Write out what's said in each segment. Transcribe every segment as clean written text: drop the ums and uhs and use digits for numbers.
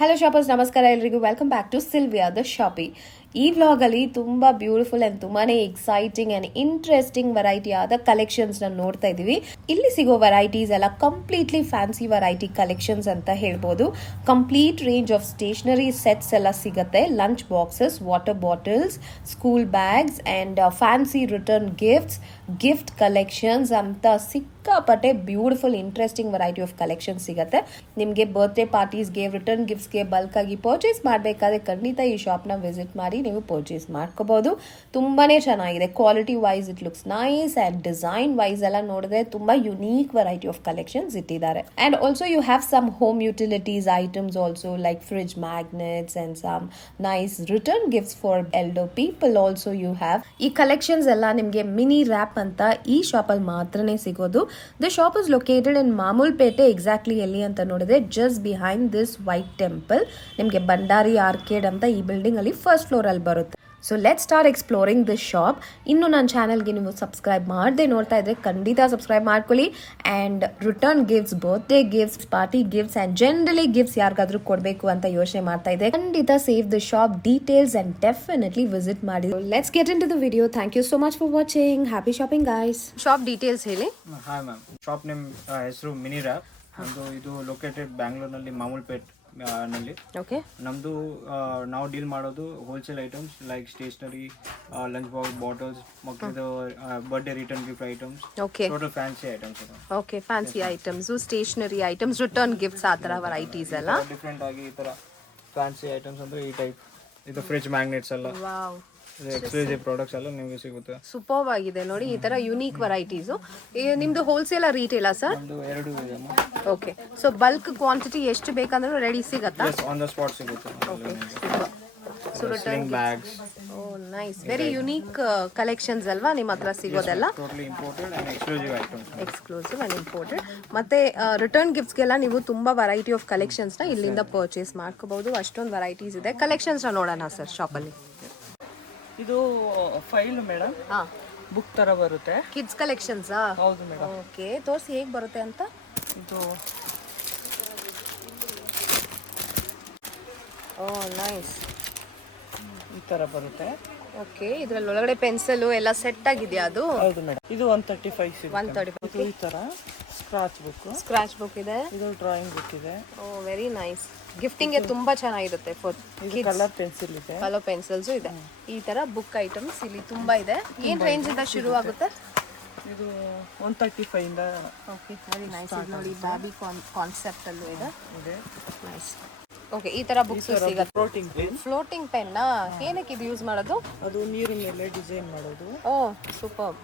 Hello shoppers, ನಮಸ್ಕಾರ ಎಲ್ರಿಗೂ. Welcome back to Sylvia the shoppie. ಈ ವ್ಲಾಗಲ್ಲಿ ತುಂಬ ಬ್ಯೂಟಿಫುಲ್ ಆ್ಯಂಡ್ ತುಂಬಾ ಎಕ್ಸೈಟಿಂಗ್ ಆ್ಯಂಡ್ ಇಂಟ್ರೆಸ್ಟಿಂಗ್ ವೆರೈಟಿ ಆದ ಕಲೆಕ್ಷನ್ಸ್ನ ನೋಡ್ತಾ ಇದ್ದೀವಿ. ಇಲ್ಲಿ ಸಿಗೋ ವೆರೈಟೀಸ್ ಎಲ್ಲ ಕಂಪ್ಲೀಟ್ಲಿ ಫ್ಯಾನ್ಸಿ ವೆರೈಟಿ ಕಲೆಕ್ಷನ್ಸ್ ಅಂತ ಹೇಳ್ಬೋದು. Complete range of stationery sets ಎಲ್ಲ ಸಿಗುತ್ತೆ. Lunch boxes, water bottles, school bags and fancy return gift collections ಅಂತ ಸಿಕ್ಕಾಪಟ್ಟೆ beautiful interesting variety of collection ಸಿಗುತ್ತೆ. ನಿಮಗೆ ಬರ್ತ್ಡೇ ಪಾರ್ಟೀಸ್ಗೆ, ರಿಟರ್ನ್ ಗಿಫ್ಟ್ಸ್ಗೆ ಬಲ್ಕ್ ಆಗಿ ಪರ್ಚೇಸ್ ಮಾಡಬೇಕಾದ್ರೆ ಖಂಡಿತ ಈ ಶಾಪ್ನ ವಿಸಿಟ್ ಮಾಡಿ ನೀವು ಪರ್ಚೇಸ್ ಮಾಡ್ಕೋಬಹುದು. ತುಂಬಾನೇ ಚೆನ್ನಾಗಿದೆ. Quality wise it looks nice and design wise ಎಲ್ಲ ನೋಡಿದ್ರೆ ತುಂಬಾ ಯುನೀಕ್ ವೆರೈಟಿ ಆಫ್ ಕಲೆಕ್ಷನ್ಸ್ ಇಟ್ಟಿದ್ದಾರೆ. And also you have some home utilities items also like fridge magnets and some nice return gifts for elder people also you have. ಈ collections ಎಲ್ಲ ನಿಮಗೆ mini rap ಅಂತ ಈ shop ಅಲ್ಲಿ ಮಾತ್ರನೇ ಸಿಗೋದು. The shop is located in Mamulpete. Exactly ಎಲ್ಲಿ ಅಂತ ನೋಡಿದ್ರೆ just behind this white temple. ನಿಮಗೆ ಭಂಡಾರಿ ಆರ್ಕೇಡ್ ಅಂತ ಈ ಬಿಲ್ಡಿಂಗ್ ಅಲ್ಲಿ ಫಸ್ಟ್ ಫ್ಲೋರ್ ಅಲ್ಲಿ ಬರುತ್ತೆ. So let start exploring this shop. ಇನ್ನು ನನ್ನ ಚಾನಲ್ಗೆ ನೀವು ಸಬ್ಸ್ಕ್ರೈಬ್ ಮಾಡದೆ ನೋಡ್ತಾ ಇದ್ರೆ ಖಂಡಿತ ಸಬ್ಸ್ಕ್ರೈಬ್ ಮಾಡ್ಕೊಳ್ಳಿ. And return gifts, birthday gifts, party gifts and generally gifts ಯಾರಿಗಾದ್ರೂ ಕೊಡಬೇಕು ಅಂತ ಯೋಚನೆ ಮಾಡ್ತಾ ಇದ್ರೆ ಖಂಡಿತ save the shop details and definitely visit ಮಾಡಿ. Let's get into the video. Thank you so much for watching. Happy shopping guys. Shop details ಹೇಳಿ. Hi ma'am, shop name ಹೆಸರು ಮಿನಿ ರ್ಯಾಪ್. ಇದು ಲೊಕೇಟೆಡ್ ಬ್ಯಾಂಗ್ಳೂರ್ನಲ್ಲಿ ಮಾಮೂಲ್ಪೇಟ್ ನಲ್ಲಿ. Okay. ನಮ್ದು ನಾವು deal ಮಾಡೋದು wholesale items like stationery, lunch box, bottles, ಮಕ್ಕಳದು birthday return gift items. Okay. Total fancy items. Okay, fancy items, stationery items, return gifts ಆ ತರ ವೆರೈಟೀಸ್ ಎಲ್ಲ ಡಿಫ್ರೆಂಟ್ ಆಗಿ ಈ ತರ ಫ್ಯಾನ್ಸಿ ಐಟಮ್ಸ್ ಅಂದ್ರೆ ಈ ಟೈಪ್. ಇದು ಫ್ರಿಡ್ಜ್ ಮ್ಯಾಗ್ನೆಟ್ಸ್ ಎಲ್ಲ, ವಾವ್, ಎಕ್ಸ್ಕ್ಲೂಸಿವ್ ಪ್ರಾಡಕ್ಟ್ಸ್ ಎಲ್ಲ ನಿಮಗೆ ಸಿಗುತ್ತೆ. ಸೂಪರ್ ಆಗಿದೆ ನೋಡಿ ಈ ತರ ಯುನೀಕ್ ವೆರೈಟೀಸ್. ನಿಮ್ದು ಹೋಲ್ಸೇಲ್ ರಿಟೇಲಾ ಸರ್? ನಮ್ದು ಎರಡು ಇದೆ. ಓಕೆ. ಸೊ ಬಲ್ಕ್ ಕ್ವಾಂಟಿಟಿ ಎಷ್ಟು ಬೇಕಂದ್ರೂ ರೆಡಿ ಸಿಗತ್ತಾ? ಆನ್ ದ ಸ್ಪಾಟ್ ಸಿಗುತ್ತೆ. Okay. So return bags. Oh nice, very unique collections ಅಲ್ವಾ ನಿಮ್ಮ ಹತ್ರ ಸಿಗೋದೆಲ್ಲ? Totally imported and exclusive items. Exclusive and imported. ಮತ್ತೆ ರಿಟರ್ನ್ ಗಿಫ್ಟ್ಸ್ಗೆಲ್ಲ ನೀವು ತುಂಬಾ ವೆರೈಟಿ ಆಫ್ ಕಲೆಕ್ಷನ್ಸ್ನ ಇಲ್ಲಿಂದ ಪರ್ಚೇಸ್ ಮಾಡ್ಕೋಬಹುದು. ಅಷ್ಟೊಂದು ವೆರೈಟೀಸ್ ಇದೆ. ಕಲೆಕ್ಷನ್ಸ್ನ ನೋಡೋಣ ಸರ್ ಶಾಪಲ್ಲಿ. ಇದು ಫೈಲ್ ಮೇಡಮ್, ಬುಕ್ ತರ ಬರುತ್ತೆ. ಕಿಡ್ಸ್ ಕಲೆಕ್ಷನ್ಸಾ? ಹೌದು ಮೇಡಮ್. ಓಕೆ, ತೋರಿಸಿ ಹೇಗೆ ಬರುತ್ತೆ ಅಂತ. ಇದು ಓ ನೈಸ್, ಈ ತರ ಬರುತ್ತೆ. ಓಕೆ. ಇದ್ರಲ್ಲಿ ಒಳಗಡೆ ಪೆನ್ಸಿಲ್ ಎಲ್ಲ ಸೆಟ್ ಆಗಿದೆಯಾ ಅದು? ಹೌದು ಮೇಡಮ್. ಇದು 135 ಸಿಗುತ್ತೆ. 135. ಈ ತರ ಸ್ಕ್ರಾಚ್ ಬುಕ್. ಸ್ಕ್ರಾಚ್ ಬುಕ್ ಇದೆ. ಇದು ಡ್ರಾಯಿಂಗ್ ಬುಕ್ ಇದೆ. ಓ ವೆರಿ ನೈಸ್. ಗಿಫ್ಟಿಂಗ್ ಗೆ ತುಂಬಾ ಚೆನ್ನಾಗಿರುತ್ತೆ. ಫಾರ್ ಇದು ಕಲರ್ ಪೆನ್ಸಿಲ್ ಇದೆ. ಕಲರ್ ಪೆನ್ಸಿಲ್ಸ್ ಇದೆ. ಈ ತರ ಬುಕ್ ಐಟಮ್ಸ್ ಇಲ್ಲಿ ತುಂಬಾ ಇದೆ. ಏನ್ ರೇಂಜ್ ಇಂದ ಶುರು ಆಗುತ್ತೆ? ಇದು 135 ಇಂದ. Okay, very nice. ನೋಡಿ ಬ್ಯಾಬಿ ಕಾನ್ಸೆಪ್ಟ್ ಅಲ್ಲೂ ಇದೆ. ನೈಸ್. ಓಕೆ, ಈ ತರ ಬುಕ್ಸ್ ಸಿಗುತ್ತೆ. Floating pen. ಫ್ಲೋಟಿಂಗ್ ಪೆನ್ ಏನಕ್ಕೆ ಇದು ಯೂಸ್ ಮಾಡೋದು? ಅದು ನೀರಿನ ಮೇಲೆ ಡಿಸೈನ್ ಮಾಡೋದು. Oh super.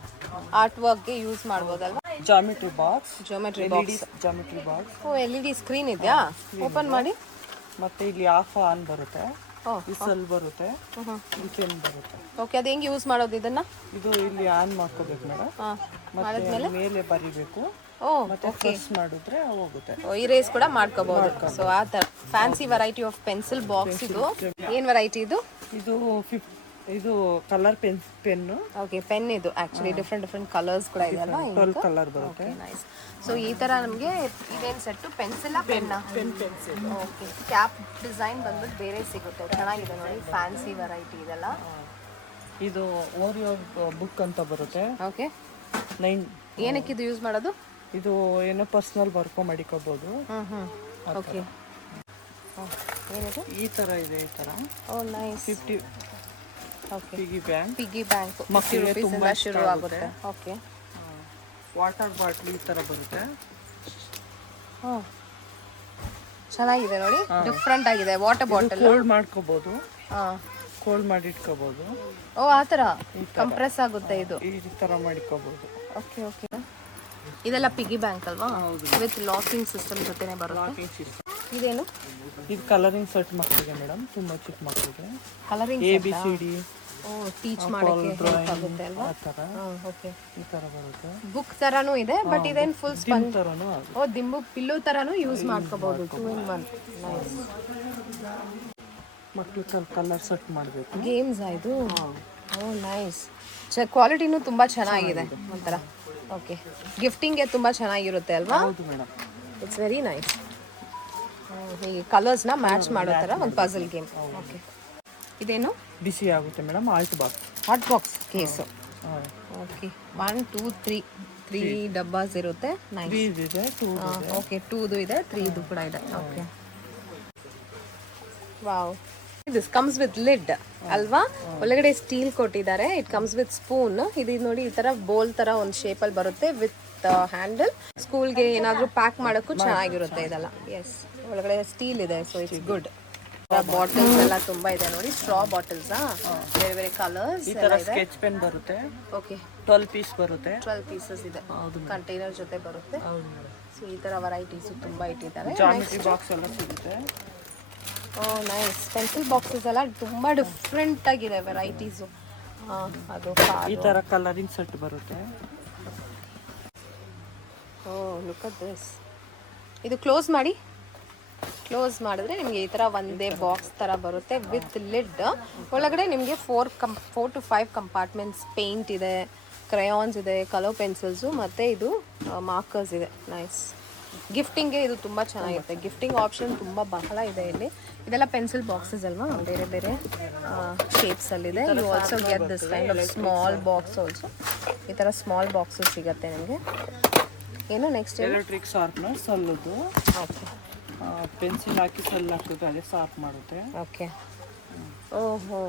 ಆರ್ಟ್ ವರ್ಕ್ ಗೆ ಯೂಸ್ ಮಾಡಬಹುದಲ್ವಾ? Geometry box. Geometry box. Geometry box. Oh LED screen ಇದೆಯಾ? ಓಪನ್ ಮಾಡಿ. ಮತ್ತೆ ಇಲ್ಲಿ ಆಫ್ ಆನ್ ಬರುತ್ತೆ. ವಿಸಲ್ ಬರುತ್ತೆ. ಪೆನ್ ಬರುತ್ತೆ. ಓಕೆ, ಅದು ಹೆಂಗೆ ಯೂಸ್ ಮಾಡೋದು ಇದನ್ನ? ಇದು ಇಲ್ಲಿ ಆನ್ ಮಾಡ್ಕೋಬೇಕು ಮೇಡಮ್. ಮಾಡಿದ್ಮೇಲೆ ಮೇಲೆ ಬರಿಬೇಕು. ಓ ಮತ್ತೆ ಪ್ರೆಸ್ ಮಾಡಿದ್ರೆ ಹೋಗುತ್ತೆ. ಇರೇಸ್ ಕೂಡ ಮಾಡ್ಕೋಬಹುದು. ಸೊ ಆ ತರ fancy variety of pencil box. ಇದು ಏನ್ ವೆರೈಟಿ ಇದು? ಇದು ಕಲರ್ ಪೆನ್. ಓಕೆ, ಪೆನ್ ಇದು ಆಕ್ಚುಲಿ ಡಿಫ್ರೆಂಟ್ ಕಲರ್ಸ್ ಕೂಡ ಇದೆ ಅಲ್ವಾ? 12 ಕಲರ್ ಬರುತ್ತೆ. ನೈಸ್. ಸೊ ಈ ತರ ನಮಗೆ ಇದೇನ್ set pencil pencil. Okay, cap design ಬಂದ್ಬಿಟ್ಟು ಬೇರೆ ಸಿಗುತ್ತೆ. ಚೆನ್ನಾಗಿದೆ ನೋಡಿ, ಫ್ಯಾನ್ಸಿ ವೆರೈಟಿ ಇದೆಲ್ಲ. ಇದು ಓರಿಯೋ ಬುಕ್ ಅಂತ ಬರುತ್ತೆ. ಓಕೆ. 9. ಏನಕ್ಕೆ ಇದು ಯೂಸ್ ಮಾಡೋದು? ಇದು ಏನೋ ಪರ್ಸನಲ್ ವರ್ಕ್ ಮಾಡಿಕೋಬಹುದು. ಓಕೆ. ಏನಿದು? ಈ ತರ ಇದೆ. ಈ ತರ. ಓ ನೈಸ್. 50. ಓಕೆ. ಪಿಗಿ ಬ್ಯಾಂಕ್. ಮಕ್ಕಳಿಗೆ ತುಂಬಾ ಶುರು ಆಗುತ್ತೆ. ಓಕೆ. ವಾಟರ್ ಬಾಟ್ಲಿ ಈ ತರ ಬರುತ್ತೆ. ಚೆನ್ನಾಗಿದೆ ನೋಡಿ, ಡಿಫ್ರೆಂಟ್ ಆಗಿದೆ. ವಾಟರ್ ಬಾಟಲ್ ಕೋಲ್ಡ್ ಮಾಡ್ಕೋಬಹುದು. ಕೋಲ್ಡ್ ಮಾಡಿ ಇಟ್ಕೋಬಹುದು. ಓ ಆ ತರ ಕಂಪ್ರೆಸ್ ಆಗುತ್ತೆ ಇದು. ಈ ತರ ಮಾಡಿಕೋಬಹುದು. Okay okay. ಇದೆಲ್ಲ ಪಿಗಿ ಬ್ಯಾಂಕ್ ಅಲ್ವಾ? ವಿತ್ ಲಾಕಿಂಗ್ ಸಿಸ್ಟಮ್ ಜೊತೆನೆ ಬರುತ್ತೆ. ಇದೇನು? ಇದು ಕಲರಿಂಗ್ ಸೆಟ್ ಮಕ್ಕಳಿಗೆ ಮೇಡಮ್, ತುಂಬಾ ಚಿಕ್ಕ ಮಕ್ಕಳಿಗೆ. Colouring ABCD. ಓ ಟೀಚ್ ಮಾಡಕ್ಕೆ ಹೆಲ್ಪ್ ಆಗುತ್ತೆ ಅಲ್ವಾ? ಆ ತರ. ಓಕೆ. ಈ ತರ ಬರುತ್ತೆ. ಬುಕ್ ತರಾನು ಇದೆ, ಬಟ್ ಇದೇನ್ ಫುಲ್ ಸ್ಪಂಜ್ ತರನು. ಓ ದಿಂಬು ಪಿಲ್ಲೋ ತರಾನು ಯೂಸ್ ಮಾಡ್ಕೋಬಹುದು. 2 in 1. ನೈಸ್. ಮಕ್ಕಳು ಕಲರ್ ಸೆಟ್ ಮಾಡಬೇಕು. ಗೇಮ್ಸ್ ಇದು. ಓ ನೈಸ್. ಕ್ವಾಲಿಟಿನೂ ತುಂಬಾ ಚೆನ್ನಾಗಿದೆ ಒಂಥರ. ಓಕೆ, ಗಿಫ್ಟಿಂಗ್ಗೆ ತುಂಬಾ ಚೆನ್ನಾಗಿರುತ್ತೆ ಅಲ್ವಾ? ಹೌದು ಮೇಡಮ್. It's very nice. ಈ ಕಲರ್ಸ್ನ ಮ್ಯಾಚ್ ಮಾಡೋ ಥರ ಒಂದು ಪಜಲ್ ಗೇಮ್. ಓಕೆ, ಇದೇನು ಬಿಸಿ ಆಗುತ್ತೆ ಮೇಡಮ್. ಆಲ್ಟ್ box, hot box case. Okay, 1 2 3 ಡಬ್ಬಾಸ್ ಇರುತ್ತೆ. ನೈಸ್. 3 ಇದೆ, 2 ಇದೆ. ಓಕೆ, 2ದು ಇದೆ, 3ದು ಕೂಡ ಇದೆ. Okay, wow. This comes with lid ಅಲ್ವಾ? ಒಳಗಡೆ ಸ್ಟೀಲ್ ಕೊಟ್ಟಿದ್ದಾರೆ. It comes with spoon. ಇದು ನೋಡಿ ಈ ತರ ಬೋಲ್ ತರ ಒಂದು ಶೇಪಲ್ಲಿ ಬರುತ್ತೆ ವಿತ್ ಹ್ಯಾಂಡಲ್. ಸ್ಕೂಲ್ಗೆ ಏನಾದರೂ ಪ್ಯಾಕ್ ಮಾಡೋಕ್ಕೂ ಚೆನ್ನಾಗಿರುತ್ತೆ ಇದೆಲ್ಲ. ಎಸ್, ಒಳಗಡೆ ಸ್ಟೀಲ್ ಇದೆ, ಸೊ ಇಟ್ಸ್ ಗುಡ್. ಬಾಟಲ್ಸ್ ಎಲ್ಲ ತುಂಬಾ ಇದೆ ನೋಡಿ. ಸ್ಟ್ರಾ ಬಾಟಲ್ಸ್, ಬೇರೆ ಬೇರೆ ಕಲರ್ಸ್. ಈ ತರ ಸ್ಕೆಚ್ ಪೆನ್ ಬರುತ್ತೆ. ಓಕೆ, 12 ಪೀಸ್ ಬರುತ್ತೆ. 12 ಪೀಸಸ್ ಇದೆ. ಕಂಟೈನರ್ ಜೊತೆ ಬರುತ್ತೆ. ಸೊ ಈ ತರ ವೆರೈಟೀಸ್ ತುಂಬಾ ಇಟ್ಟಿದ್ದಾರೆ. ಜಾಮಿಟ್ರಿ ಬಾಕ್ಸ್ ಎಲ್ಲ ಸಿಗುತ್ತೆ. ಓ ನೈಸ್. ಪೆನ್ಸಿಲ್ ಬಾಕ್ಸಸ್ ಎಲ್ಲ ತುಂಬಾ ಡಿಫ್ರೆಂಟ್ ಆಗಿದೆ ವೆರೈಟೀಸು. ಅದು ಈ ತರ ಕಲರಿಂಗ್ ಸೆಟ್ ಬರುತ್ತೆ. ಓ ಲುಕ್ ಅಟ್ ದಿಸ್. ಇದು ಕ್ಲೋಸ್ ಮಾಡಿ. ಕ್ಲೋಸ್ ಮಾಡಿದ್ರೆ ನಿಮಗೆ ಈ ಥರ ಒಂದೇ ಬಾಕ್ಸ್ ಥರ ಬರುತ್ತೆ ವಿತ್ ಲಿಡ್. ಒಳಗಡೆ ನಿಮಗೆ 4 to 5 ಕಂಪಾರ್ಟ್ಮೆಂಟ್ಸ್. ಪೇಂಟ್ ಇದೆ, ಕ್ರಯಾನ್ಸ್ ಇದೆ, ಕಲರ್ ಪೆನ್ಸಿಲ್ಸು, ಮತ್ತು ಇದು ಮಾರ್ಕರ್ಸ್ ಇದೆ. ನೈಸ್. ಗಿಫ್ಟಿಂಗ್ಗೆ ಇದು ತುಂಬ ಚೆನ್ನಾಗಿರುತ್ತೆ. ಗಿಫ್ಟಿಂಗ್ ಆಪ್ಷನ್ ತುಂಬ ಬಹಳ ಇದೆ ಇಲ್ಲಿ. ಇದೆಲ್ಲ ಪೆನ್ಸಿಲ್ ಬಾಕ್ಸಸ್ ಅಲ್ವಾ, ಬೇರೆ ಬೇರೆ ಶೇಪ್ಸಲ್ಲಿದೆ. You also get this kind of small box also. ಈ ಥರ ಸ್ಮಾಲ್ ಬಾಕ್ಸಸ್ ಸಿಗುತ್ತೆ ನಿಮಗೆ. ಏನು ನೆಕ್ಸ್ಟ್? ಎಲೆಕ್ಟ್ರಿಕ್ ಶಾರ್ಪ್ನರ್, ಸಲ್ಲುದು. ಓಕೆ, ಪೆನ್ಸಿಲ್ ಹಾಕಿ ಸೆಲ್ ಹಾಕಿದ್ರೆ ಅದೇ ಶಾರ್ಪ್ ಮಾಡುತ್ತೆ. ಓಕೆ. ಓಹೋ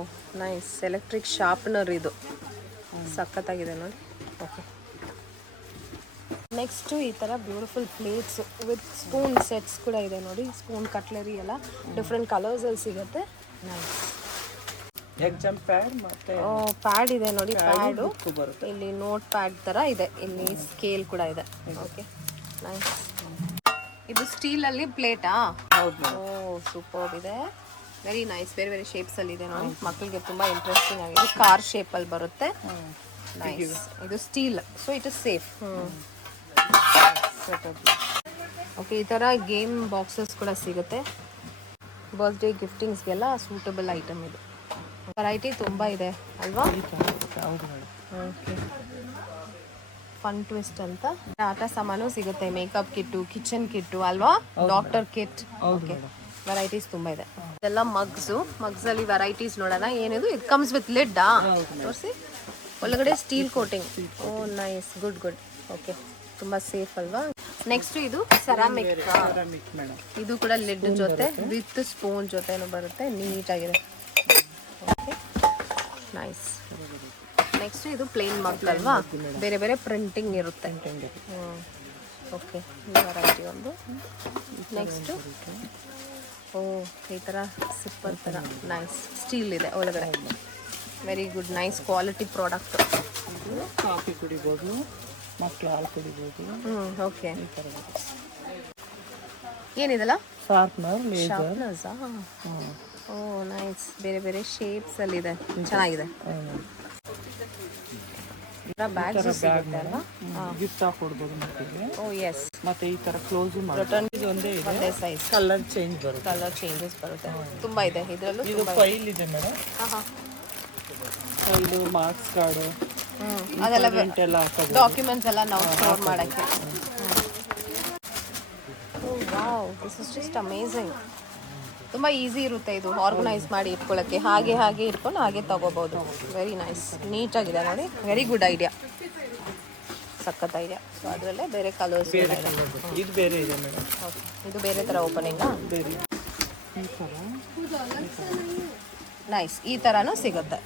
ನೈಸ್. ಎಲೆಕ್ಟ್ರಿಕ್ ಶಾರ್ಪ್ನರ್ ಇದು ಸಖತ್ತಾಗಿದೆ ನೋಡಿ. ಓಕೆ, ನೆಕ್ಸ್ಟು ಈ ಥರ beautiful plates with spoon sets ಕೂಡ ಇದೆ ನೋಡಿ. ಸ್ಪೂನ್ ಕಟ್ಲರಿ ಎಲ್ಲ ಡಿಫ್ರೆಂಟ್ ಕಲರ್ಸಲ್ಲಿ ಸಿಗುತ್ತೆ. ನೈಸ್. ಎಕ್ಸಾಮ್ ಪ್ಯಾಡ್ ಮತ್ತೆ ಪ್ಯಾಡ್ ಇದೆ ನೋಡಿ. ಪ್ಯಾಡು ಬರುತ್ತೆ. ಇಲ್ಲಿ ನೋಟ್ ಪ್ಯಾಡ್ ಥರ ಇದೆ. ಇಲ್ಲಿ ಸ್ಕೇಲ್ ಕೂಡ ಇದೆ. Okay, nice. ಇದು ಸ್ಟೀಲಲ್ಲಿ ಪ್ಲೇಟಾ? ಹೌದು. ಓ ಸೂಪರ್ ಇದೆ. Very nice. ಬೇರೆ ಬೇರೆ ಶೇಪ್ಸಲ್ಲಿ ಇದೆ ನೋಡಿ. ಮಕ್ಕಳಿಗೆ ತುಂಬ ಇಂಟ್ರೆಸ್ಟಿಂಗ್ ಆಗಿದೆ. ಕಾರ್ ಶೇಪಲ್ಲಿ ಬರುತ್ತೆ. ನೈಸ್. ಇದು steel, so it is safe. Okay, ಈ ಥರ ಗೇಮ್ ಬಾಕ್ಸಸ್ ಕೂಡ ಸಿಗುತ್ತೆ. ಬರ್ತ್ಡೇ ಗಿಫ್ಟಿಂಗ್ಸ್ಗೆಲ್ಲ ಸೂಟಬಲ್ ಐಟಮ್ ಇದು. ವೆರೈಟಿ ತುಂಬ ಇದೆ ಅಲ್ವಾ? ಹೌದು ಮೇಡಮ್. ಓಕೆ, ಫನ್ ಟ್ವಿಸ್ಟ್ ಅಂತ ಆಟ ಸಾಮಾನು ಸಿಗುತ್ತೆ. ಮೇಕಪ್ ಕಿಟ್ಟು, ಕಿಚನ್ ಕಿಟ್ಟು ಅಲ್ವಾ? Doctor kit. ಓಕೆ, ವೆರೈಟೀಸ್ ತುಂಬ ಇದೆ. ಇದೆಲ್ಲ ಮಗ್ಸ್ ಅಲ್ಲಿ ವೆರೈಟೀಸ್ ನೋಡೋಣ. ಏನಿದು? ಇದು ಕಮ್ಸ್ ವಿತ್ ಲಿಡ್. ತೋರಿಸಿ. ಒಳಗಡೆ steel coating. Oh nice, good good. Okay, ತುಂಬ ಸೇಫ್ ಅಲ್ವಾ? ನೆಕ್ಸ್ಟ್ ಇದು ಸೆರಾಮಿಕ್. ಮೇಡಮ್, ಇದು ಕೂಡ ಲಿಡ್ ಜೊತೆ ವಿತ್ ಸ್ಪೂನ್ ಜೊತೆನೂ ಬರುತ್ತೆ. ನೀಟಾಗಿದೆ. Okay, nice. ನೆಕ್ಸ್ಟ್ ಇದು ಪ್ಲೇನ್ ಮಗ್ ಅಲ್ವಾ? ಬೇರೆ ಬೇರೆ ಪ್ರಿಂಟಿಂಗ್ ಇರುತ್ತೆ. ಓಕೆ, ವೆರೈಟಿ ಒಂದು. ನೆಕ್ಸ್ಟು ಓ ಈ ಥರ ಸಿಪ್ಪರ್ ಥರ. ನೈಸ್. ಸ್ಟೀಲ್ ಇದೆ ಒಳಗಡೆ. Very good, nice quality product. Coffee ಕುಡಿಬೋದು, ಮಕ್ಕಳು ಹಾಲು ಕುಡಿಬೋದು. ಓಕೆ, ಏನಿದೆಲ್ಲ? ಶಾರ್ಪ್ನರ್, ಶಾರ್ಪ್ನರ್ಸಾ? Oh nice. ಬೇರೆ ಬೇರೆ ಶೇಪ್ಸಲ್ಲಿ ಇದೆ. ಚೆನ್ನಾಗಿದೆ. ಬ್ಯಾಗ್ಸ್ ಸಿಗುತ್ತೆ ಅಲ್ವಾ? ಗಿಫ್ಟ್ ಹಾಕೊಡ್ಬೋದು ಮಕ್ಕಳಿಗೆ. ಓ ಎಸ್. ಮತ್ತೆ ಈ ತರ ಕ್ಲೋಸ್ ರಿಟರ್ನ್ ಒಂದೇ ಇದೆ. ಒಂದೇ ಸೈಜ್. ಕಲರ್ ಚೇಂಜ್ ಬರುತ್ತೆ. ಕಲರ್ ಚೇಂಜಸ್ ಬರುತ್ತೆ. ತುಂಬಾ ಇದೆ ಇದರಲ್ಲೂ. ಇದು ಫೈಲ್ ಇದೆ ಮೇಡಮ್. ಫೈಲು, ಮಾರ್ಕ್ಸ್ ಕಾರ್ಡ್, ಅದೆಲ್ಲ ಎಲ್ಲ ಹಾಕೋದು. ಡಾಕ್ಯುಮೆಂಟ್ಸ್ ಎಲ್ಲ ನಾವು ಸ್ಟೋರ್ ಮಾಡೋಕ್ಕೆ. Wow, this is just amazing. ತುಂಬ ಈಸಿ ಇರುತ್ತೆ ಇದು ಆರ್ಗನೈಸ್ ಮಾಡಿ ಇಟ್ಕೊಳ್ಳೋಕ್ಕೆ. ಹಾಗೆ ಇಟ್ಕೊಂಡು ಹಾಗೆ ತಗೋಬೋದು. Very nice. ನೀಟಾಗಿದೆ ನೋಡಿ. Very good idea. ಸಖತ್ ಐಡಿಯಾ. ಸೊ ಅದರಲ್ಲೇ ಬೇರೆ ಕಲರ್ಸ್. ಇದು ಬೇರೆ ಇದೆ ಮೇಡಮ್. ಓಕೆ, ಇದು ಬೇರೆ ಥರ ಓಪನಿಂಗಾ? ಬೇರೆ ನೈಸ್. ಈ ಥರನೂ ಸಿಗುತ್ತೆ.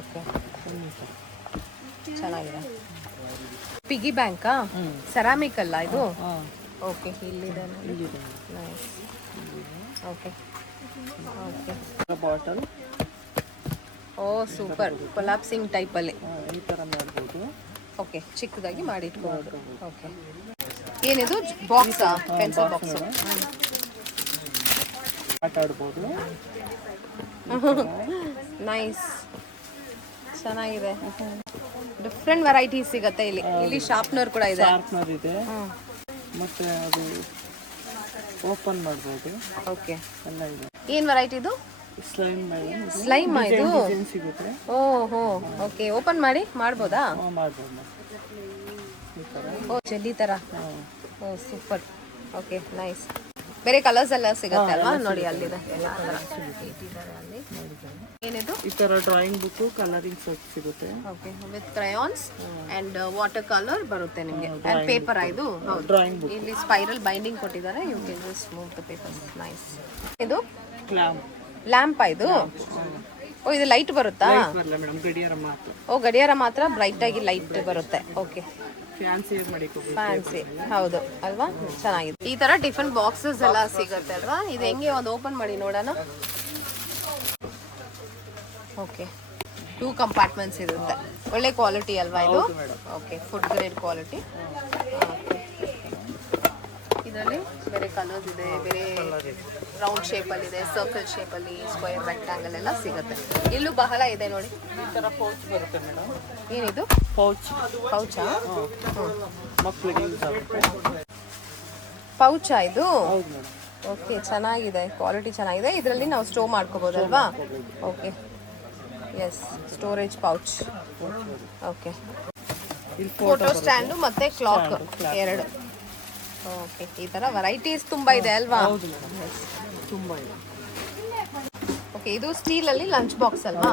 ಓಕೆ, ಚೆನ್ನಾಗಿದೆ. ಪಿಗಿ ಬ್ಯಾಂಕಾ? ಸೆರಾಮಿಕ್ ಅಲ್ಲ ಇದು? ಓಕೆ, ಇಲ್ಲಿದೆ ನೋಡಿ. ನೈಸ್. Okay okay. ಬಾಟಲ್. ಓ ಸೂಪರ್. ಕೊಲಾಪ್ಸಿಂಗ್ ಟೈಪಲ್ಲಿ ಈ ಥರ ಮಾಡ್ಬೋದು. ಓಕೆ, ಚಿಕ್ಕದಾಗಿ ಮಾಡಿ ಇಟ್ಕೊಳ್ಳೋದು. ಓಕೆ, ಏನಿದು? ಬಾಕ್ಸಾ? Pencil box. ಆಟ ಆಡ್ಬೋದು. ನೈಸ್, ಚೆನ್ನಾಗಿದೆ. ಡಿಫ್ರೆಂಟ್ ವೆರೈಟೀಸ್ ಸಿಗುತ್ತೆ ಇಲ್ಲಿ. ಇಲ್ಲಿ ಶಾರ್ಪ್ನರ್ ಕೂಡ ಇದೆ. ಶಾರ್ಪ್ನರ್ ಇದೆ. ಮತ್ತೆ ಅದು ಓಪನ್ ಮಾಡ್ಬೋದು. ಓಕೆ, ಎಲ್ಲ ಇದೆ. ಏನು ವೆರೈಟಿ ಇದು? Slime madam. ಸ್ಲೈಮ್ ಇದು? ಸಿಗುತ್ತೆ. ಓಹೋ, ಓಕೆ. ಓಪನ್ ಮಾಡ್ಬೋದಾ? ಮಾಡ್ಬೋದು. ಈ ಥರ. ಓ ಜೆಲ್ಲಿ ಥರ. ಓ ಸೂಪರ್. Okay, nice. ಬೇರೆ ಕಲರ್ಸ್ ಎಲ್ಲ ಸಿಗುತ್ತೆ ಅಲ್ವಾ? ನೋಡಿ ಅಲ್ಲಿದೆ ಎಲ್ಲ ಥರ ಇಟ್ಟಿದ್ದಾರೆ ಅಲ್ಲಿ. ಏನಿದು? ಈ ತರ ಡ್ರಾಯಿಂಗ್ ಬುಕ್ ಕಲರಿಂಗ್ ಸೆಟ್ ಸಿಗುತ್ತೆ. Okay, with crayons and water colour ಬರುತ್ತೆ ನಿಮಗೆ. ಅಂಡ್ ಪೇಪರ್ ಇದು ಹೌದು, ಡ್ರಾಯಿಂಗ್ ಬುಕ್. ಇಲ್ಲಿ ಸ್ಪೈರಲ್ ಬೈಂಡಿಂಗ್ ಕೊಟ್ಟಿದ್ದಾರೆ. You can just move the paper. Nice. ಇದು ಲ್ಯಾಂಪ್ ಇದು. ಓ, ಇದು ಲೈಟ್ ಬರುತ್ತಾ? ಬರಲ್ಲ ಮೇಡಮ್, ಗಡಿಯಾರ ಮಾತ್ರ. ಓ, ಗಡಿಯಾರ ಮಾತ್ರ ಬ್ರೈಟ್ ಆಗಿ ಲೈಟ್ ಬರುತ್ತೆ. Okay, fancy ಮಾಡಿಕೊಬೇಕು. ಫ್ಯಾನ್ಸಿ ಹೌದು ಅಲ್ವಾ? ಚೆನ್ನಾಗಿದೆ. ಈ ತರ ಡಿಫ್ರೆಂಟ್ ಬಾಕ್ಸಸ್ ಎಲ್ಲ ಸಿಗುತ್ತೆ ಅಲ್ವಾ? ಇದು ಹೆಂಗೆ ಒಂದು ಓಪನ್ ಮಾಡಿ ನೋಡೋಣ. ಓಕೆ, 2 ಕಂಪಾರ್ಟ್ಮೆಂಟ್ಸ್ ಇರುತ್ತೆ. ಒಳ್ಳೆ ಕ್ವಾಲಿಟಿ ಅಲ್ವಾ ಇದು? Okay, food grade quality. ಇದರಲ್ಲಿ ಬೇರೆ ಕಲರ್ಸ್ ಇದೆ, ಬೇರೆ ರೌಂಡ್ ಶೇಪಲ್ಲಿ ಇದೆ, ಸರ್ಕಲ್ ಶೇಪಲ್ಲಿ, ಸ್ಕ್ವೇರ್ ರೆಕ್ಟಾಂಗಲ್ ಎಲ್ಲ ಸಿಗುತ್ತೆ. ಇಲ್ಲೂ ಬಹಳ ಇದೆ ನೋಡಿ. ಈ ತರ ಪೌಚ್ ಬರುತ್ತೆ ಮೇಡಮ್. ಏನಿದು? ಪೌಚಾ? ಮಕ್ಕಳಿಗೆ ಯೂಸ್ ಆಗುತ್ತೆ. ಪೌಚಾ ಇದು? ಹೌದು ಮೇಡಮ್. ಓಕೆ, ಚೆನ್ನಾಗಿದೆ, ಕ್ವಾಲಿಟಿ ಚೆನ್ನಾಗಿದೆ. ಇದರಲ್ಲಿ ನಾವು ಸ್ಟೋರ್ ಮಾಡ್ಕೋಬೋದಲ್ವಾ? Okay, yes, storage pouch. Okay, photo stand ಮತ್ತೆ ಕ್ಲಾಕ್ ಎರಡು. ಓಕೆ, ಈ ತರ ವೆರೈಟೀಸ್ ತುಂಬಾ ಇದೆ ಅಲ್ವಾ? ತುಂಬಾ ಇದೆ. ಓಕೆ, ಇದು ಸ್ಟೀಲ್ ಅಲ್ಲಿ ಲಂಚ್ ಬಾಕ್ಸ್ ಅಲ್ವಾ?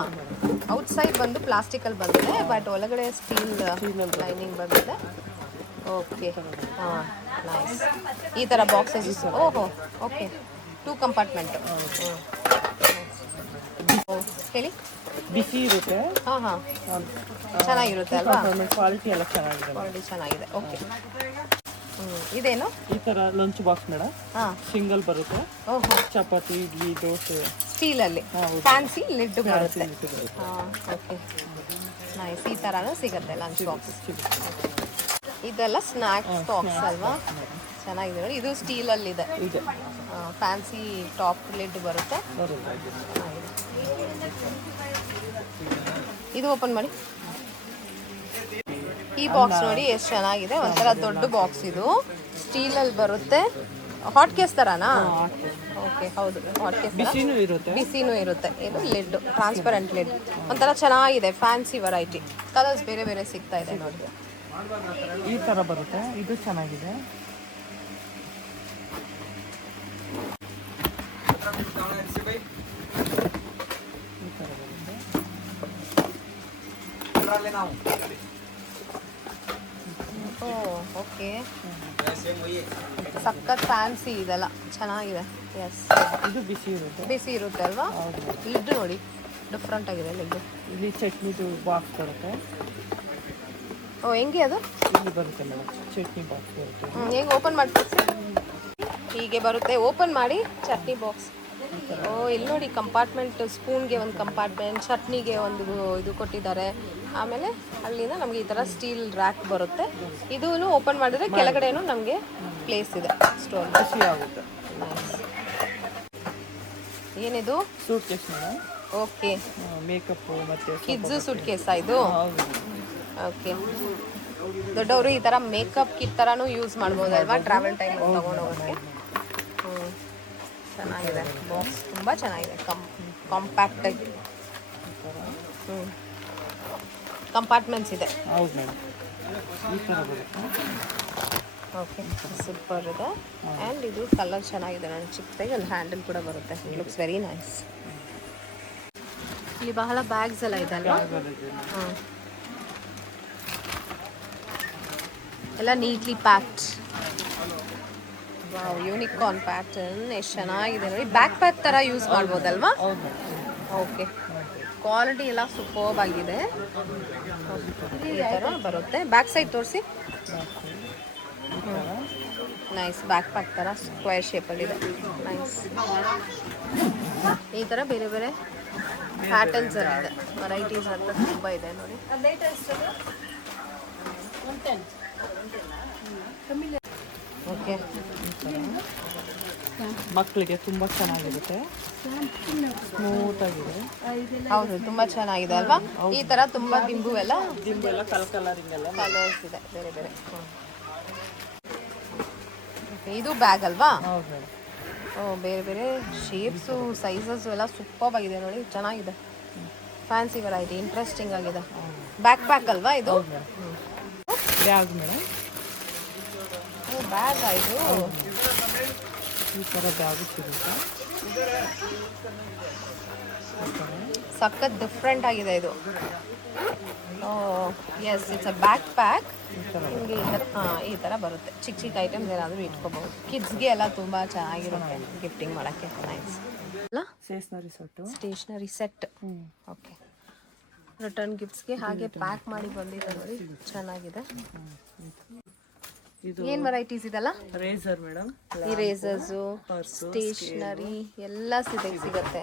ಔಟ್ಸೈಡ್ ಬಂದು ಪ್ಲಾಸ್ಟಿಕ್ ಅಲ್ಲಿ ಬಂದಿದೆ, ಬಟ್ ಒಳಗಡೆ ಸ್ಟೀಲ್ ಲೈನಿಂಗ್ ಬಂದಿದೆ. ಓಕೆ, ಹಾಂ, ನೈಸ್. ಈ ತರ ಬಾಕ್ಸಸ್. ಓಹೋ, ಓಕೆ, 2 ಕಂಪಾರ್ಟ್ಮೆಂಟ್. ಹೇಳಿ. ಬಿಸಿ ಇರುತ್ತೆ. ಹಾಂ ಹಾಂ, ಚೆನ್ನಾಗಿರುತ್ತೆ ಅಲ್ವಾ? ಕ್ವಾಲಿಟಿ ಎಲ್ಲ ಚೆನ್ನಾಗಿದೆ. ಕ್ವಾಲಿಟಿ ಚೆನ್ನಾಗಿದೆ. ಓಕೆ, ಇದೇನು? ಈ ತರ ಲಂಚ್ ಬಾಕ್ಸ್ ಮೇಡಮ್. ಹಾಂ, ಸಿಂಗಲ್ ಬರುತ್ತೆ. ಓಹೋ, ಚಪಾತಿ, ಇಡ್ಲಿ, ದೋಸೆ. ಸ್ಟೀಲಲ್ಲಿ ಫ್ಯಾನ್ಸಿ ಲಿಡ್ ಬರುತ್ತೆ. ಹಾಂ, ಓಕೆ, ನೈಸ್. ಈ ಥರನೂ ಸಿಗುತ್ತೆ ಲಂಚ್ ಬಾಕ್ಸ್. ಇದೆಲ್ಲ ಸ್ನ್ಯಾಕ್ಸ್ ಬಾಕ್ಸ್ ಅಲ್ವಾ? ಚೆನ್ನಾಗಿದೆ ನೋಡಿ. ಇದು ಸ್ಟೀಲಲ್ಲಿದೆ. ಫ್ಯಾನ್ಸಿ ಟಾಪ್ ಲಿಡ್ ಬರುತ್ತೆ. ಇದು ಓಪನ್ ಮಾಡಿ. ಈ ಬಾಕ್ಸ್ ನೋಡಿ ಎಷ್ಟು ಚೆನ್ನಾಗಿದೆ. ಒಂಥರ ದೊಡ್ಡ ಬಾಕ್ಸ್ ಇದು. ಸ್ಟೀಲಲ್ಲಿ ಬರುತ್ತೆ. ಹಾಟ್ ಕೇಸ್ ತರನಾ? ಓಕೆ, ಹೌದು, ಹಾಟ್ ಕೇಸ್ ಬಿಸಿನೂ ಇರುತ್ತೆ. ಬಿಸಿನೂ ಇರುತ್ತೆ. ಇದು ಲಿಡ್, ಟ್ರಾನ್ಸ್ಪರೆಂಟ್ ಲಿಡ್. ಒಂಥರ ಚೆನ್ನಾಗಿದೆ, ಫ್ಯಾನ್ಸಿ ವೆರೈಟಿ. ಕಲರ್ಸ್ ಬೇರೆ ಬೇರೆ ಸಿಗ್ತಾ ಇದೆ ನೋಡಿ. ಈ ತರ ಬರುತ್ತೆ. ಇದು ಚೆನ್ನಾಗಿದೆ. ಓಕೆ, ಸಖತ್ ಫ್ಯಾನ್ಸಿ ಇದೆಲ್ಲ ಚೆನ್ನಾಗಿದೆ. ಎಸ್, ಇದು ಬಿಸಿ ಇರುತ್ತೆ. ಬಿಸಿ ಇರುತ್ತೆ ಅಲ್ವಾ? ಲಿಡ್ ನೋಡಿ, ಡಿಫ್ರೆಂಟ್ ಆಗಿದೆ ಲಿಡ್. ಇಲ್ಲಿ ಚಟ್ನಿದು ಬಾಕ್ಸ್ ಬರುತ್ತೆ. ಓ, ಹೆಂಗೆ ಅದು? ಇಲ್ಲಿ ಬರುತ್ತೆ ಮೇಡಮ್, ಚಟ್ನಿ ಬಾಕ್ಸ್ ಬರುತ್ತೆ. ಹೆಂಗೆ ಓಪನ್ ಮಾಡ್ತೀವಿ? ಹೀಗೆ ಬರುತ್ತೆ. ಓಪನ್ ಮಾಡಿ ಚಟ್ನಿ ಬಾಕ್ಸ್. ಓ, ಇಲ್ಲಿ ನೋಡಿ, ಕಂಪಾರ್ಟ್ಮೆಂಟ್. ಸ್ಪೂನ್ಗೆ ಒಂದು ಕಂಪಾರ್ಟ್ಮೆಂಟ್, ಚಟ್ನಿಗೆ ಒಂದು ಇದು ಕೊಟ್ಟಿದ್ದಾರೆ. ಆಮೇಲೆ ಅಲ್ಲಿಂದ ನಮಗೆ ಈ ಥರ ಸ್ಟೀಲ್ ರ್ಯಾಕ್ ಬರುತ್ತೆ. ಇದೂ ಓಪನ್ ಮಾಡಿದ್ರೆ ಕೆಳಗಡೆನೂ ನಮಗೆ ಪ್ಲೇಸ್ ಇದೆ, ಸ್ಟೋರ್. ಬಿಸಿ ಆಗುತ್ತೆ. ಏನಿದು? Suitcase madam. Okay, makeup ಮತ್ತೆ ಕಿಡ್ಸ್ ಸೂಟ್ ಕೇಸಾ ಇದು? ಹೌದು. ಓಕೆ, ದೊಡ್ಡವರು ಈ ಥರ ಮೇಕಪ್ ಕಿಟ್ ಥರನೂ ಯೂಸ್ ಮಾಡ್ಬೋದಲ್ವಾ? ಟ್ರಾವೆಲ್ ಟೈಮ್ ತೊಗೊಂಡು ಹೋಗೋಕ್ಕೆ. ಚೆನ್ನಾಗಿದೆ ಬಾಕ್ಸ್, ತುಂಬ ಚೆನ್ನಾಗಿದೆ. ಕಾಂಪ್ಯಾಕ್ಟಾಗಿ ಕಂಪಾರ್ಟ್ಮೆಂಟ್ಸ್ ಇದೆ. ಹೌದು ಮೇಡಮ್. ಈ ಥರ ಬರುತ್ತೆ. ಓಕೆ, ಸೂಪರ್ ಇದೆ. ಆ್ಯಂಡ್ ಇದು ಕಲರ್ ಚೆನ್ನಾಗಿದೆ ನೋಡಿ. ಚಿಕ್ಕದಾಗಿ ಒಂದು ಹ್ಯಾಂಡಲ್ ಕೂಡ ಬರುತ್ತೆ. It looks very nice. ಇಲ್ಲಿ ಬಹಳ ಬ್ಯಾಗ್ಸ್ ಎಲ್ಲ ಇದೆ ಅಲ್ವಾ? ಹಾಂ, ಎಲ್ಲ neatly packed. Wow, unicorn pattern ಎಷ್ಟು ಚೆನ್ನಾಗಿದೆ ನೋಡಿ. ಬ್ಯಾಕ್ ಪ್ಯಾಕ್ ಥರ ಯೂಸ್ ಮಾಡ್ಬೋದಲ್ವಾ? ಓಕೆ, ಕ್ವಾಲಿಟಿ ಎಲ್ಲ ಸೂಪರ್ಬ್ ಆಗಿದೆ. ಈ ಥರ ಬರುತ್ತೆ. ಬ್ಯಾಕ್ ಸೈಡ್ ತೋರಿಸಿ. ನೈಸ್, ಬ್ಯಾಕ್ ಪ್ಯಾಕ್ ಥರ ಸ್ಕ್ವೇರ್ ಶೇಪಲ್ಲಿದೆ. ನೈಸ್. ಈ ಥರ ಬೇರೆ ಬೇರೆ ಪ್ಯಾಟರ್ನ್ಸ್ ಇದೆ, ವೆರೈಟೀಸ್ ಅಂತ ತುಂಬ ಇದೆ ನೋಡಿ. ಓಕೆ, ಮಕ್ಕಳಿಗೆ ತುಂಬ ಚೆನ್ನಾಗಿರುತ್ತೆ. ಸ್ಮೂತ್ ಆಗಿದೆ. ಹೌದು, ತುಂಬ ಚೆನ್ನಾಗಿದೆ ಅಲ್ವಾ? ಈ ಥರ ತುಂಬ ದಿಂಬು ಎಲ್ಲ ಕಲರಿಂಗ್ ಎಲ್ಲ ಕಲರ್ಸ್ ಇದೆ ಬೇರೆ ಬೇರೆ. ಓಕೆ, ಇದು ಬ್ಯಾಗ್ ಅಲ್ವಾ? ಹೌದು. ಓ, ಬೇರೆ ಬೇರೆ ಶೇಪ್ಸು, ಸೈಜಸ್ ಎಲ್ಲ ಸೂಪರ್ ಆಗಿದೆ ನೋಡಿ. ಚೆನ್ನಾಗಿದೆ, ಫ್ಯಾನ್ಸಿ ವೆರೈಟಿ, ಇಂಟ್ರೆಸ್ಟಿಂಗ್ ಆಗಿದೆ. ಬ್ಯಾಕ್ ಪ್ಯಾಕ್ ಅಲ್ವಾ ಇದು? Bag madam. ಓ, ಬ್ಯಾಗ್ ಇದು. ಈ ಥರ ಬ್ಯಾಗು ಸಿಗುತ್ತೆ. ಸಖತ್ ಡಿಫ್ರೆಂಟ್ ಆಗಿದೆ ಇದು. Yes, it's a backpack. ನಿಮಗೆ ಈ ಥರ ಬರುತ್ತೆ. ಚಿಕ್ಕ ಚಿಕ್ಕ ಐಟಮ್ಸ್ ಏನಾದರೂ ಇಟ್ಕೋಬಹುದು. ಕಿಡ್ಸ್ಗೆ ಎಲ್ಲ ತುಂಬ ಚೆನ್ನಾಗಿರುತ್ತೆ ಗಿಫ್ಟಿಂಗ್ ಮಾಡೋಕ್ಕೆ. ನೈಸ್ ಅಲ್ಲ? Stationery set. Stationery set. Okay, return ಗಿಫ್ಟ್ಸ್ಗೆ ಹಾಗೆ ಪ್ಯಾಕ್ ಮಾಡಿ ಬಂದಿದೆ ನೋಡಿ, ಚೆನ್ನಾಗಿದೆ. ಇದು ಏನು ವೆರೈಟೀಸ್ ಇದೆಲ್ಲ? Racer madam. ಇರೇಸರ್ಸು, ಸ್ಟೇಷ್ನರಿ ಎಲ್ಲ ಸಿಗುತ್ತೆ.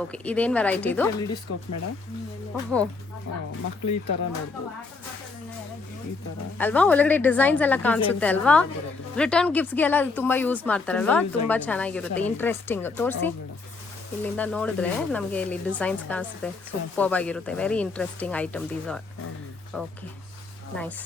ಓಕೆ, ಇದೇನು ವೆರೈಟಿ ಇದು? LED scope madam. ಓಹೋ, ಮಕ್ಕಳು ಈ ಥರ ನೋಡ್ಬೋದು. ಈ ಥರ ಅಲ್ವಾ, ಒಳಗಡೆ ಡಿಸೈನ್ಸ್ ಎಲ್ಲ ಕಾಣಿಸುತ್ತೆ ಅಲ್ವಾ? ರಿಟರ್ನ್ ಗಿಫ್ಟ್ಸ್ಗೆ ಎಲ್ಲ ತುಂಬ ಯೂಸ್ ಮಾಡ್ತಾರಲ್ವಾ, ತುಂಬ ಚೆನ್ನಾಗಿರುತ್ತೆ. ಇಂಟ್ರೆಸ್ಟಿಂಗ್. ತೋರಿಸಿ, ಇಲ್ಲಿಂದ ನೋಡಿದ್ರೆ ನಮಗೆ ಇಲ್ಲಿ ಡಿಸೈನ್ಸ್ ಕಾಣಿಸುತ್ತೆ. ಸೂಪರ್ಬ್ ಆಗಿರುತ್ತೆ. Very interesting item these are. Okay, nice.